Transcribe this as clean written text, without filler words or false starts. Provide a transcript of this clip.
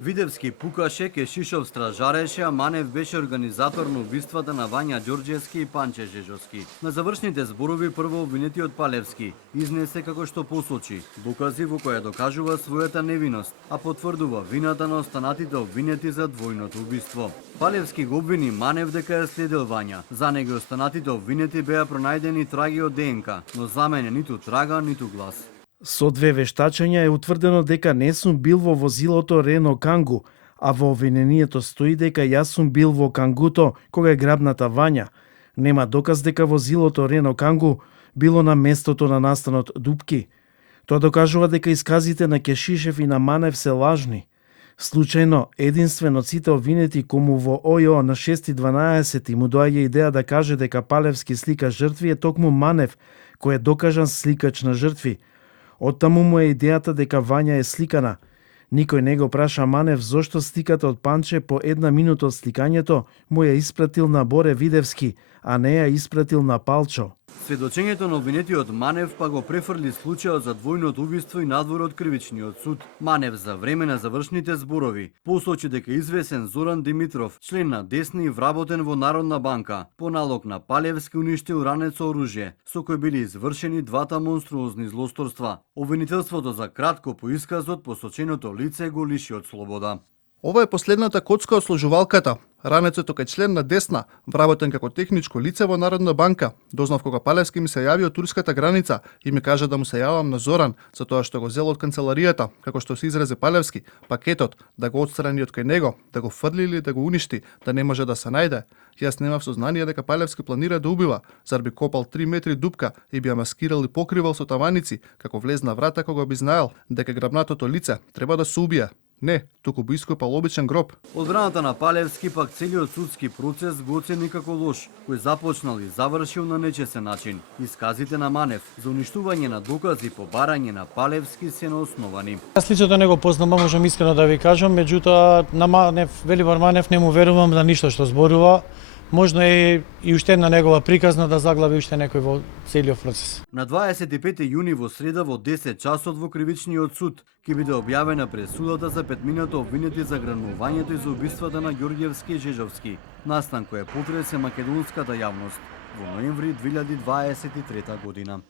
Видевски пукаше, Кешишов стражареше, а Манев беше организатор на убиствата на Вања Ѓорѓевски и Панче Жежовски. На завршните зборови прво обвинетиот Палевски изнесе како што посочи докази во која докажува својата невиност, а потврдува вината на останатите обвинети за двојното убиство. Палевски го обвини Манев дека ја следел Вања. За него останатите обвинети беа пронајдени траги од ДНК, но за мене ниту трага, ниту глас. Со две вештачења е утврдено дека не сум бил во возилото Рено Кангу, а во обвинението стои дека јас сум бил во Кангуто кога е грабната Вања. Нема доказ дека возилото Рено Кангу било на местото на настанот Дупки. Тоа докажува дека исказите на Кешишев и на Манев се лажни. Случајно, единствено сите обвинети кому во ОЈО на 6.12 му доаѓа идеја да каже дека Палевски слика жртви е токму Манев, кој е докажан сликач на жртви. Оттаму му е идејата дека Вања е сликана. Никој не го праша Манев зошто сликата од Панче по една минута од сликањето му ја испратил на Боре Видевски, а не ја испратил на Палчо. Сведочењето на обвинетиот Манев па го префрли случајот за двојното убиство и надвор од кривичниот суд. Манев за време на завршните зборови посочи дека извесен Зоран Димитров, член на Десни и вработен во Народна банка, по налог на Палевски уништил ранец со оружје, со кој били извршени двата монструозни злосторства. Обвинителството за кратко по исказот посоченото лице го лиши од слобода. Ова е последната коцка од сложувалката. Ранецот е член на Десна, вработен како техничко лице во Народна банка. Дознав кога Палевски ми се јави од турската граница и ми кажа да му се јавам на Зоран за тоа што го зел од канцеларијата, како што се изрази Палевски, пакетот да го отстрани од кај него, да го фрли или да го уништи, да не може да се најде. Јас немав сознание дека Палевски планира да убива, зар би копал 3 метри дупка и би ја маскирал и покривал со таваници, како влезна врата кога би знаел дека грабнатото лице треба да се убие. Не, туку би ископал обичен гроб. Одбраната на Палевски пак целиот судски процес го оцени како лош, кој започнал и завршил на нечесен начин. Исказите на Манев за уништување на докази по барање на Палевски се неосновани. Јас лично не го познам, можам искрено да ви кажам, меѓутоа на Манев, Велибор Манев не му верувам на ништо што зборува. Можно е и уште една негова приказна да заглави уште некој во целиот процес. На 25 јуни во среда во 10 часот во кривичниот суд ќе биде објавена пресудата за петмината обвинети за грабнувањето и за убиствата на Ѓорѓевски и Жежовски. Настан кој потресе македонската јавност во ноември 2023 година.